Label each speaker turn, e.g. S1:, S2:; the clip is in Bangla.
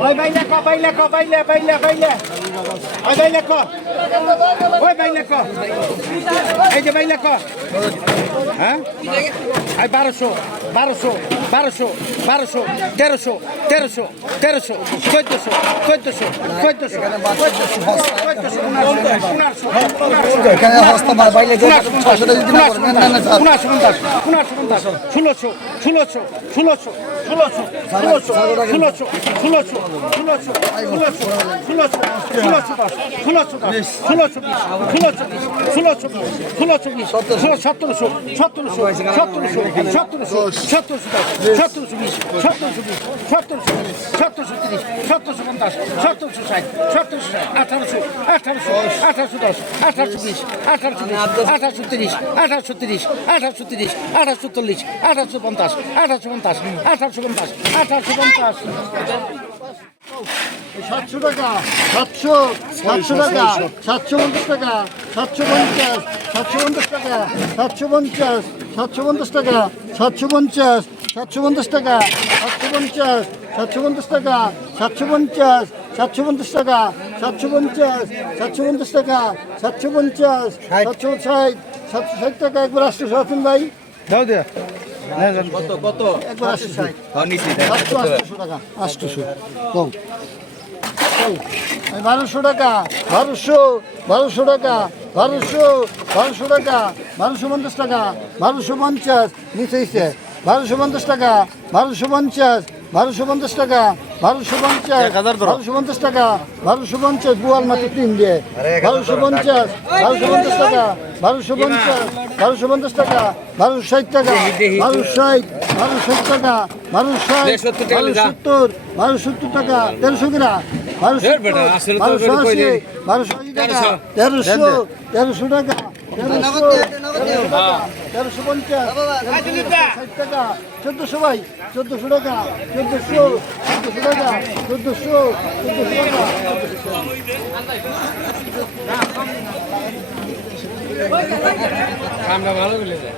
S1: ওই ভাই লেখো ভাই লেখো, ভাই লে ভাই লে ভাই লে। ওই ভাই লেখো। ওই ভাই লেখো। এই যে ভাই লেখো। হ্যাঁ এই বারোশো বারোশো বারোশো বারোশো তেরোশো তেরোশো তেরোশো চোদ্দশো চোদ্দশো চোদ্দশো ষোলোশো ষোলোশো ষোলোশো ষোলোশো ষোলোশো ষোলোশো ষোলোশো ষোলোশো ষোলোশো ষোলোশো ষোলোশো ষোলোশো ষোলোশো ষোলোশো ষোলোশো ষোলোশো বিশ ষোলো সতেরোশো সতেরোশো সতেরোশো সতেরোশো সতেরোশো সতেরোশো বিশ সতেরোশো বিশ, সতেরোশো তিরিশ, সতেরোশো পঞ্চাশ, সতেরোশো ষাট, সতেরোশো আঠারোশো আঠারোশো আঠারোশো দশ, আঠারোশো বিশ, আঠারোশো আঠারোশো তিরিশ আঠারোশো তিরিশ আঠারোশো তিরিশ, আঠারোশো চল্লিশ, আঠারোশো পঞ্চাশ আঠারোশো পঞ্চাশ আঠারোশো পঞ্চাশ আঠারোশো পঞ্চাশ।
S2: সাতশো টাকা, সাতশো সাতশো টাকা, সাতশো পঞ্চাশ টাকা, সাতশো পঞ্চাশ সাতশো পঞ্চাশ টাকা সাতশো পঞ্চাশ সাতশো পঞ্চাশ টাকা সাতশো পঞ্চাশ সাতশো পঞ্চাশ টাকা সাতশো পঞ্চাশ সাতশো পঞ্চাশ টাকা সাতশো পঞ্চাশ সাতশো পঞ্চাশ টাকা সাতশো পঞ্চাশ সাতশো পঞ্চাশ টাকা সাতশো পঞ্চাশ সাতশো ষাট সাতশো ষাট টাকা একবার আসছে সাতশো ভাই।
S1: দাও দে
S2: একবার আসছে ষাট সাতশো আটশোশো টাকা। আটশোশো কম। বারোশো টাকা বারোশো বারোশো টাকা বারোশো বারোশো টাকা বারোশো পঞ্চাশ টাকা বারোশো পঞ্চাশ নিচে বারোশো পঞ্চাশ টাকা বারোশো পঞ্চাশ বারোশো পঞ্চাশ টাকা বারোশো পঞ্চাশ বারোশো পঞ্চাশ টাকা বারোশো পঞ্চাশ বুয়াল মাত্র তিন দিয়ে। বারোশো পঞ্চাশ বারোশো পঞ্চাশ টাকা বারোশো পঞ্চাশ বারোশো পঞ্চাশ টাকা বারোশো ষাট টাকা বারোশো ষাট বারোশো ষাট টাকা বারোশো ষাট বারোশো সত্তর বারোশো সত্তর টাকা তেরোশো কিনা? তেরোশো। তেরোশো টাকা তেরোশো পঞ্চাশ ষাট টাকা চোদ্দশো ভাই চোদ্দশো টাকা চোদ্দশো চোদ্দশো টাকা চোদ্দশো চোদ্দশো টাকা